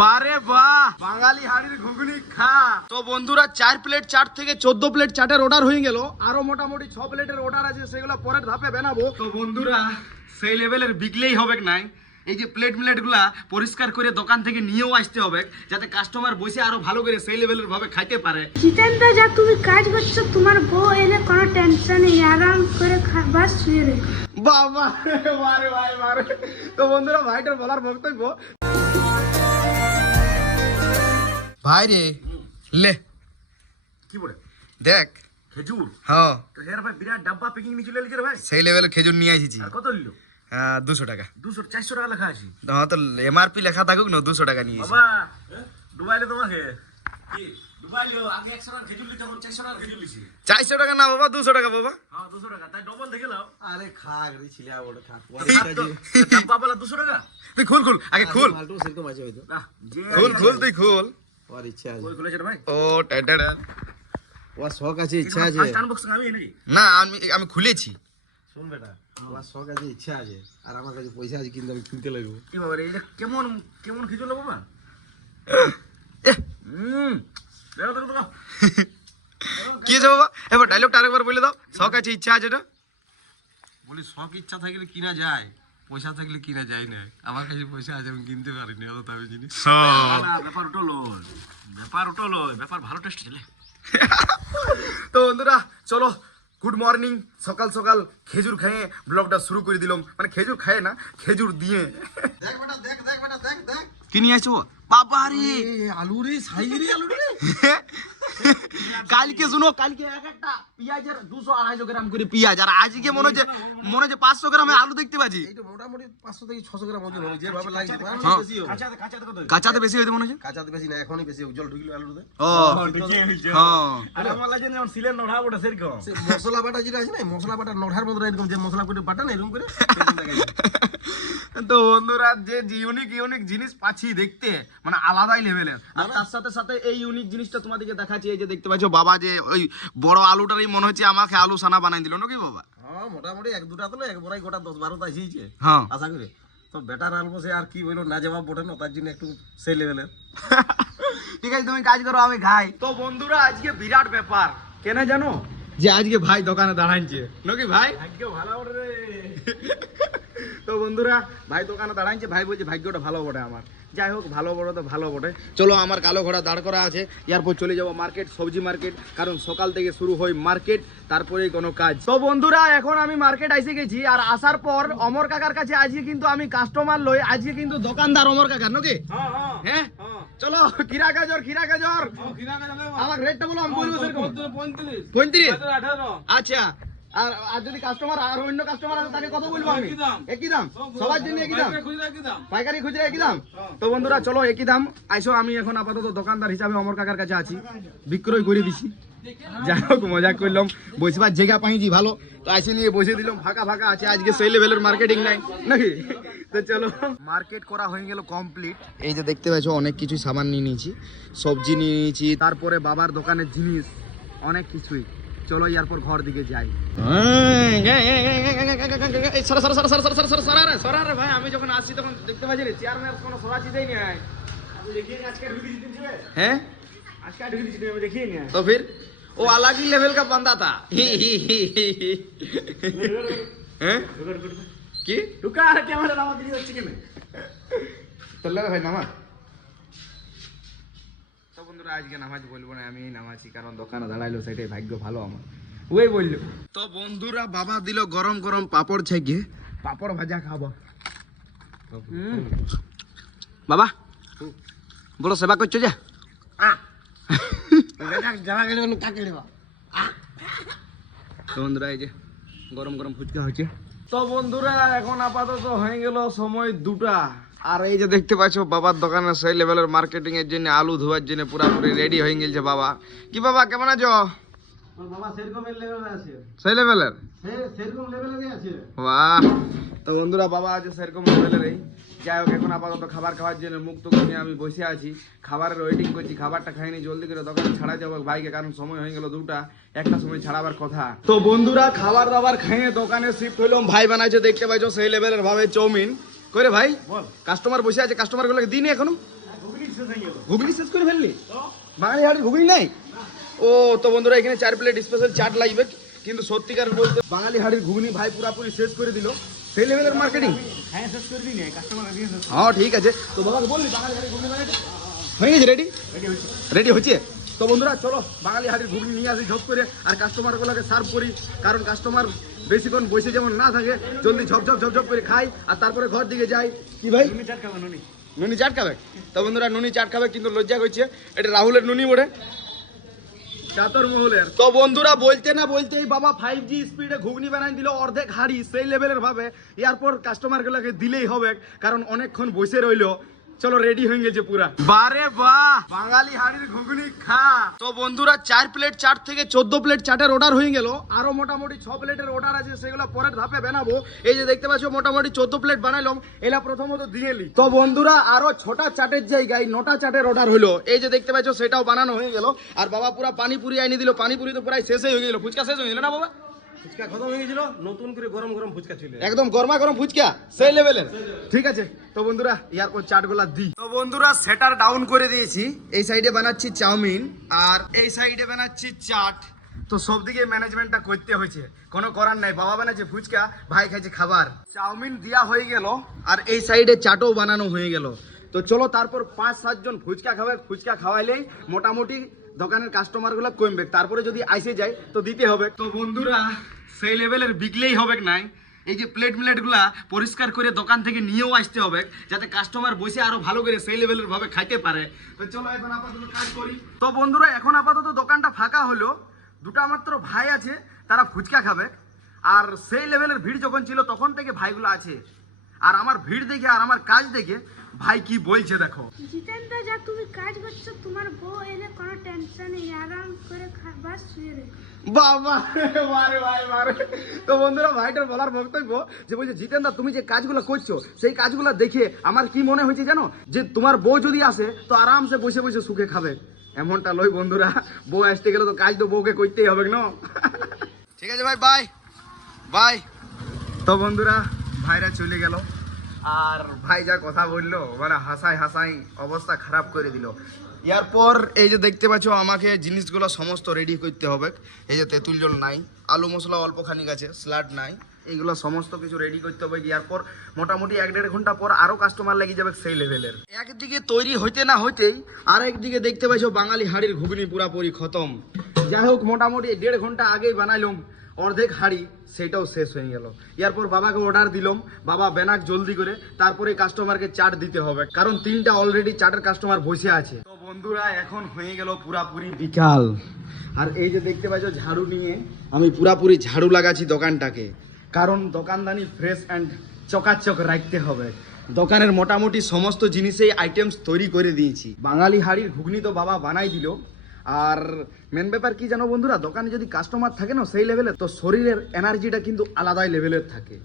বারে বাহ, বাঙালি হাড়ির ঘুগনি খা। তো বন্ধুরা 4 প্লেট চাট থেকে 14 প্লেট চাটের অর্ডার হয়ে গেল, আরো মোটামুটি 6 প্লেটের অর্ডার আছে, সেগুলো পরের ধাপে বানাবো। তো বন্ধুরা সেই লেভেলের বিকলেই হবে নাই, এই যে প্লেট গুলা পরিষ্কার করে দোকান থেকে নিয়েও আসতে হবে, যাতে কাস্টমার বসে আরো ভালো করে সেই লেভেলের ভাবে খাইতে পারে। জিতেন্দ্র, যা তুমি কাজ করছো, তোমার বউ এলে কোনো টেনশন নেই, আরাম করে বাস শুয়ে রেখো। বাবা মারে ভাই মারে। তো বন্ধুরা ভাইটার বলার বক্তব্য, ভাই রে লে কি বলে দেখ খেজুর, হ্যাঁ তো এর ভাই বিরাট ডাব্বা প্যাকিং নিয়ে চলে এলি রে ভাই। সেই লেভেলের খেজুর নিয়ে আসিছি। আর কত নিল? 200 টাকা। 200 400 টাকা লেখা আছে। হ্যাঁ, তো এমআরপি লেখা থাকুক না, 200 টাকা নিয়েছি। বাবা ডুবাইলে তোমাকে কি ডুবাইলো? আগে 100 টাকা খেজুর লিতে, এখন 400 টাকা খেজুর লিছি। 400 টাকা না বাবা, 200 টাকা বাবা। হ্যাঁ 200 টাকা, তাই ডবল দেখে লাও। আরে খাক রে ছিলা বড় খাক ডাব্বা বলা 200 টাকা। তুই খুল খুল আগে খুল মালটো সেরকম আছে হয়তো বাহ, যে খুল খুল তুই খুল। ওর ইচ্ছা আছে ওই খুলেছে রে ভাই। ও টাটা। ওর শখ আছে ইচ্ছা আছে ফার্স্ট আনবক্সিং আমি নাকি? না আমি খুলেছি। শুন বেটা, ওর শখ আছে ইচ্ছা আছে, আর আমার কাছে পয়সা আছে কিন্তু আমি কিনতে লাগবো। কি বাবা রে, এটা কেমন কেমন খেজুর লো বাবা? দেখো দেখো দেখো। কি আছে বাবা? এবার ডায়লগটা আরেকবার বলে দাও। শখ আছে ইচ্ছা আছে না? বলি শখ ইচ্ছা থাকলে কিনা যায়, পয়সা থাকলে কিনা যায় না। আমার কাছে পয়সা আছে, আমি কিনতে পারিনি, অত আমি জিনিস। না ব্যাপার উঠলো, ব্যাপার ভালো টেস্ট ছিলে। তো বন্ধুরা চলো, গুড মর্নিং। সকাল সকাল খেজুর খেয়ে ব্লগটা শুরু করে দিলাম, মানে খেজুর খায় না, খেজুর দিয়ে। দেখ বেটা দেখ দেখ বেটা দেখ দেখ কি নিয়ে আসছো বাবা রে? আলু রে, সাইজ রে আলু রে। কালকে শুনো, কালকে এক একটা পেঁয়াজের 200-250 গ্রাম করে পেঁয়াজ, আর আজকে মনে হচ্ছে 500 গ্রামের আলু দেখতে পাচ্ছি। এইটা মোটামুটি 500 থেকে 600 গ্রাম ওজন হবে, যেভাবে লাগছে হ্যাঁ। বেশি হবে। কাঁচাতে কাঁচাতে কত? কাঁচাতে বেশি হইতে মনে হচ্ছে। কাঁচাতে বেশি না, এখনই বেশি হবে, জল ঢুকলো আলুতে। ও ঢুকিয়ে হইছে। হ্যাঁ। আর আমার লাগে যেমন সিলেন নড়া ওটা সেরকম। সে মশলা বাটা যেটা আছে না, মশলা বাটা নড়ার মতো এরকম, যে মশলা করে বাটা না এরকম করে তো বন্ধুরা যে ইউনিক জিনিস পাচ্ছি দেখতে, মানে আলাদাই লেভেলের। আর তার সাথে সাথে এই ইউনিক জিনিসটা তোমাদেরকে দেখাচ্ছি। এই যে দেখতে পাচ্ছ বাবা, যে ওই বড় আলুটারই মনে হচ্ছে আমাকে আলু সানা বানাই দিল নাকি বাবা? হ্যাঁ মোটামুটি 1-2টা তো না, একবারই গোটা 10-12টা আসিয়েছে হ্যাঁ। আশা করি। তো বেটার আলবো সে আর কি বললো, না জবাব বটে না, তার জন্য একটু সেই লেভেলের। ঠিক আছে, তুমি কাজ করো, আমি খাই। তো বন্ধুরা আজকে বিরাট ব্যাপার, কেন জানো? যে আজকে ভাই দোকানে দাঁড়াইছে নাকি ভাই? ভাগ্য ভালো ওঠে রে। তো বন্ধুরা ভাই দোকানে দাঁড়াইছে, ভাই বলছে ভাগ্যটা ভালো বটে আমার। যাই হোক, ভালো বড় তো ভালো বটে। চলো, আমার কালো ঘোড়া দাঁড় করা আছে, এরপর চলে যাবো মার্কেট, সবজি মার্কেট, কারণ সকাল থেকে শুরু হয় মার্কেট, তারপরেই কোনো কাজ। তো বন্ধুরা এখন আমি মার্কেট এসে গেছি, আর আসার পর অমর কাকার কাছে আজকে কিন্তু আমি কাস্টমার লই, আজকে কিন্তু দোকানদার অমর কাকার নাকি? হ্যাঁ হ্যাঁ হ্যাঁ চলো, খিরা গাজর আমার রেটটা বলো, আমি বলবো সেরকম। 35? 18। আচ্ছা, আর যদি কাস্টমার আর অন্য কাস্টমার আছে তাকে কত বলবো আমি? একই দাম সবার জন্য, একই দাম, পাইকারি খুচরা একই দাম। তো বন্ধুরা চলো, একই দাম আইসো। আমি এখন আপাতত দোকানদার হিসাবে অমর কাকার কাছে আছি, বিক্রয় করে দিছি। যাই হোক, মজা করলাম, বসবার জায়গা পাইছি ভালো, তো আইসে নিয়ে বসে দিলাম। ফাঁকা ফাঁকা আছে আজকে, সেই লেভেলের মার্কেটিং নাই নাকি? তো চলো, মার্কেট করা হয়ে গেল কমপ্লিট। এই যে দেখতে পাচ্ছ অনেক কিছু সামান নিয়ে নিয়েছি, সবজি নিয়ে নিয়েছি, তারপরে বাবার দোকানের জিনিস অনেক কিছুই। চলো এরপর ঘর দিকে যাই। ভাই আমি যখন আসছি তখন দেখতে পাচ্ছি রে চেয়ারম্যান কোনো সরাচিতেই নাই। হ্যাঁ আজকে ঢুকে দিচ্ছি, আমি দেখিয়ে নিয়ে। तो फिर वो अलग ही लेवल का बंदा था। हैं? কি ঢুকা আর ক্যামেরা নামা দিয়ে যাচ্ছে কেন? তোর লাগে ভাই নামাজ? তো বন্ধুরা আজকে নামাজ বলবো না, আমি নামাজি, কারণ দোকানে দাঁড়াইলো, সেটাই ভাগ্য ভালো আমার, ওই বললো। তো বন্ধুরা বাবা দিল গরম গরম পাপড় ছেঁকে, পাপড় ভাজা খাবো। বাবা বড় সেবা করছো যা। তো বন্ধুরা এই যে গরম গরম ফুচকা হচ্ছে। তো বন্ধুরা এখন আপাতত হয়ে গেল সময় 2টা, আর এই যে দেখতে পাচ্ছ বাবার দোকানে সেই লেভেলের মার্কেটিং এর জন্য, আলু ধোয়ার জন্য পুরাপুরি রেডি হয়ে গেছে বাবা। কি বাবা কেমন আছো? বাবা সেরকম লেভেলে আছে, সেই লেভেলের? সেরকম লেভেলে আছে। বাহ। তো বন্ধুরা বাবা আছে সেরকম লেভেলেরই। যাই হোক, এখন আপাতত খাবার খাওয়ার জন্য মুক্ত করে আমি বসে আছি, খাবারের ওয়েটিং করছি। খাবারটা খাইনি, জলদি করে দোকানে ছাড়া যাবো ভাইকে, কারণ সময় হয়ে গেল 2টা, একটা সময় ছাড়াবার কথা। তো বন্ধুরা খাবার দাবার খাইয়ে দোকানে শিফট হইলাম। ভাই বানাইছে দেখতে পাইছো সেই লেভেলের ভাবে চাউমিন করে। ভাই কাস্টমার বসে আছে, কাস্টমার গুলোকে দিনই এখনো ঘুগনি শেষ করে ফেললি? বাঙালি হাটের ঘুগনি নাই? ও তো বন্ধুরা এখানে 4 প্লেট স্পেশাল চাট লাগবে, কিন্তু সত্যিকার বলতে বাঙালি হাটের ঘুগনি ভাই পুরাপুরি শেষ করে দিল। সেই লেভেলের মার্কেটিং। হ্যাঁ ঠিক আছে, তো বাবাকে বললি বাঙালি হাটের ঘুগনি বানাইতে হয়ে গেছে? রেডি হচ্ছে। তো বন্ধুরা চলো বাঙালি হাটের ঘুগনি নিয়ে আসি ঝপ করে, আর কাস্টমারগুলোকে সার্ভ করি, কারণ কাস্টমার বেশিক্ষণ বসে যেমন না থাকে, জলদি ঝপঝপ করে খাই আর তারপরে ঘর দিকে যাই। কি ভাই নুনি চাট খাবে? তো বন্ধুরা নুনি চাট খাবে, কিন্তু লজ্জা করছে, এটা রাহুলের নুনি বটে, চাতর মহলের। তো বন্ধুরা বলতে না বলতেই বাবা 5G স্পিডে ঘুগনি বানাই দিল অর্ধেক হাড়ি, সেই লেভেলের ভাবে। এরপর কাস্টমার গুলোকে দিলেই হবে, কারণ অনেকক্ষণ বসে রইলো। চলো রেডি হয়ে গেছে পুরা। বারে বাহ, বাঙালি হাড়ির ঘুগনি খা। তো বন্ধুরা 4 প্লেট চাট থেকে 14 প্লেট চাটের অর্ডার হয়ে গেল, আরো মোটামুটি 6 প্লেটের অর্ডার আছে, সেগুলো পরের ধাপে বানাবো। এই যে দেখতে পাচ্ছ মোটামুটি 14 প্লেট বানাইলাম, এলা প্রথমত দিয়ে নি। তো বন্ধুরা আরো 6টা চাটের জায়গায় 9টা চাটের অর্ডার হলো, এই যে দেখতে পাচ্ছ সেটাও বানানো হয়ে গেল। আর বাবা পুরা পানিপুরি আইনি দিল, পানিপুরি তো প্রায় শেষই হয়ে গেল। ফুচকা শেষ হয়ে গেল না বাবা? ফুচকা খতম হয়ে গেছিল, নতুন করে গরম গরম ফুচকা ছিল, একদম গরমা গরম ফুচকা সেই লেভেলের। ঠিক আছে তো বন্ধুরা এরপর চাটগুলা দি। তো বন্ধুরা সেটার ডাউন করে দিয়েছি, এই সাইডে বানাচ্ছি চাউমিন আর এই সাইডে বানাচ্ছি চাট। তো সব দিকে ম্যানেজমেন্টটা করতে হয়েছে, কোনো করার নাই। বাবা বানাচ্ছে ফুচকা, ভাই খাইছে খাবার। চাউমিন দেওয়া হয়ে গেল আর এই সাইডে চাটও বানানো হয়ে গেল। তো চলো তারপর 5-7 জন ফুচকা খাবে, ফুচকা খাওয়াইলেই মোটামুটি দোকানের কাস্টমার গুলো কমবে, তারপরে যদি আইসে যায় তো দিতে হবে। তো বন্ধুরা সেই লেভেলের বিকলেই হবে নাই, এই যে প্লেট গুলা পরিষ্কার করে দোকান থেকে নিয়েও আসতে হবে, যাতে কাস্টমার বসে আরো ভালো করে সেই লেভেলের ভাবে খাইতে পারে। তো চলো এখন আপাতত কাজ করি। তো বন্ধুরা এখন আপাতত দোকানটা ফাঁকা হলো, দুটা মাত্র ভাই আছে, তারা ফুচকা খাবে। আর সেই লেভেলের ভিড় যখন ছিল তখন থেকে ভাইগুলো আছে, আর আমার ভিড় দেখে আর আমার কাজ দেখে ভাই কি বলছে দেখো। জিতেন্দ্র, যা তুমি কাজ করছো তোমার বউ এলে কোনো টেনশন নেই, আরাম করে বাস শুয়ে রে। বাবা মারে ভাই মারে। তো বন্ধুরা ভাইটার বলার বক্তব্য যে বলছে জিতেন্দ্র তুমি যে কাজগুলো করছো সেই কাজগুলো দেখে আমার কি মনে হয়েছে জানো, যে তোমার বউ যদি আসে তো আরামসে বসে বসে সুখে খাবে। এমনটা লই বন্ধুরা, বউ আসতে গেলে তো কাজ তো বউকে করতেই হবে না। ঠিক আছে ভাই, বাই বাই। তো বন্ধুরা ভাইরা চলে গেল, আর ভাই যা কথা বললো মানে হাসাই অবস্থা খারাপ করে দিল। এরপর এই যে দেখতে পাচ্ছ আমাকে জিনিসগুলো সমস্ত রেডি করতে হবে। এই যে তেঁতুল জল নাই, আলু মশলা অল্প খানিক আছে, স্যালাড নাই, এইগুলো সমস্ত কিছু রেডি করতে হবে। এরপর মোটামুটি 1-1.5 ঘন্টা পর আরো কাস্টমার লেগে যাবে সেই লেভেলের। একদিকে তৈরি হইতে না হইতেই আর একদিকে দেখতে পাচ্ছ বাঙালি হাড়ির ঘুগনি পুরাপুরি খতম। যাই হোক মোটামুটি 1.5 ঘন্টা আগেই বানাইলাম অর্ধেক হাড়ি, সেটাও শেষ হয়ে গেল। এরপর বাবাকে অর্ডার দিলাম, বাবা বেনাক জলদি করে, তারপরে কাস্টমারকে চাট দিতে হবে, কারণ 3টা অলরেডি চাটের কাস্টমার বসে আছে। তো বন্ধুরা এখন হয়ে গেল পুরাপুরি বিকাল, আর এই যে দেখতে পাচ্ছ ঝাড়ু নিয়ে আমি পুরাপুরি ঝাড়ু লাগাচ্ছি দোকানটাকে, কারণ দোকানদানি ফ্রেশ অ্যান্ড চকাচক রাখতে হবে। দোকানের মোটামুটি সমস্ত জিনিসেই আইটেমস তৈরি করে দিয়েছি। বাঙালি হাড়ির ঘুগনি তো বাবা বানাই দিল, আর মেন ব্যাপার কি জানো বন্ধুরা, দোকানে যদি কাস্টমার থাকে না সেই লেভেলে, তো শরীরের এনার্জিটা কিন্তু আলাদাই লেভেলের থাকে।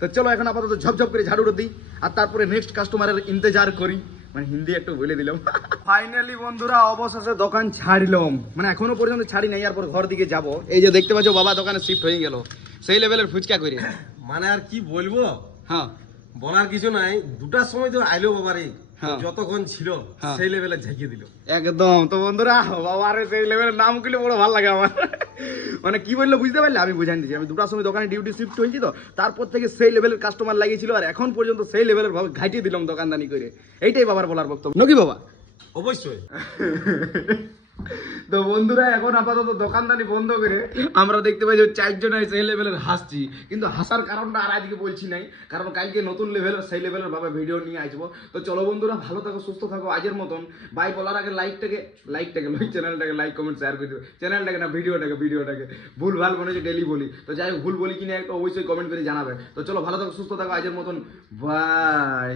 তো চলো এখন আপাতত ঝপঝপ করে ঝাড়ুটা দিই, আর তারপরে নেক্সট কাস্টমারের ইন্তজার করি। মানে হিন্দি একটু বলে দিলাম। ফাইনালি বন্ধুরা অবশেষে দোকান ছাড়লাম, মানে এখনো পর্যন্ত ছাড়ি নাই, এরপর ঘর দিকে যাব। এই যে দেখতে পাচ্ছ বাবা দোকানে শিফট হয়ে গেল সেই লেভেলের ফুচকা করে। মানে আর কি বলবো, হ্যাঁ বলার কিছু নাই। 2টার সময় তো আইলো বাবারে, হ্যাঁ। যতক্ষণ ছিল হ্যাঁ। সেই লেভেলে ঝাঁকিয়ে দিল একদম। তো বন্ধুরা বাবার সেই লেভেলের নাম গুলো বড় ভালো লাগে আমার। মানে কি বললো বুঝতে পারলে, আমি বুঝাই দিচ্ছি। আমি 2টার সময় দোকানে ডিউটি শিফট হয়েছি, তো তারপর থেকে সেই লেভেলের কাস্টমার লাগিয়েছিল, আর এখন পর্যন্ত সেই লেভেলের ভাবে ঘাটিয়ে দিলাম দোকানদানি করে। এইটাই বাবার বলার বক্তব্য নাকি বাবা? অবশ্যই। তো বন্ধুরা এখন আপাতত দোকানদানি বন্ধ করে আমরা দেখতে পাই যে 4 জনের সেই লেভেলের হাসছি, কিন্তু হাসার কারণটা আর আজকে বলছি নাই, কারণ কালকে নতুন লেভেলের সেই লেভেলের ভাবে ভিডিও নিয়ে আসবো। তো চলো বন্ধুরা ভালো থাকো, সুস্থ থাকো, আজের মতন বাই। বলার আগে লাইকটাকে চ্যানেলটাকে লাইক কমেন্ট শেয়ার করে দিও, চ্যানেলটাকে না ভিডিওটাকে ভুল ভাল মনে হচ্ছে ডেলি বলি, তো যাই হোক ভুল বলি কিনা একটা অবশ্যই কমেন্ট করে জানাবে। তো চলো ভালো থাকো, সুস্থ থাকো, আজের মতন বাই।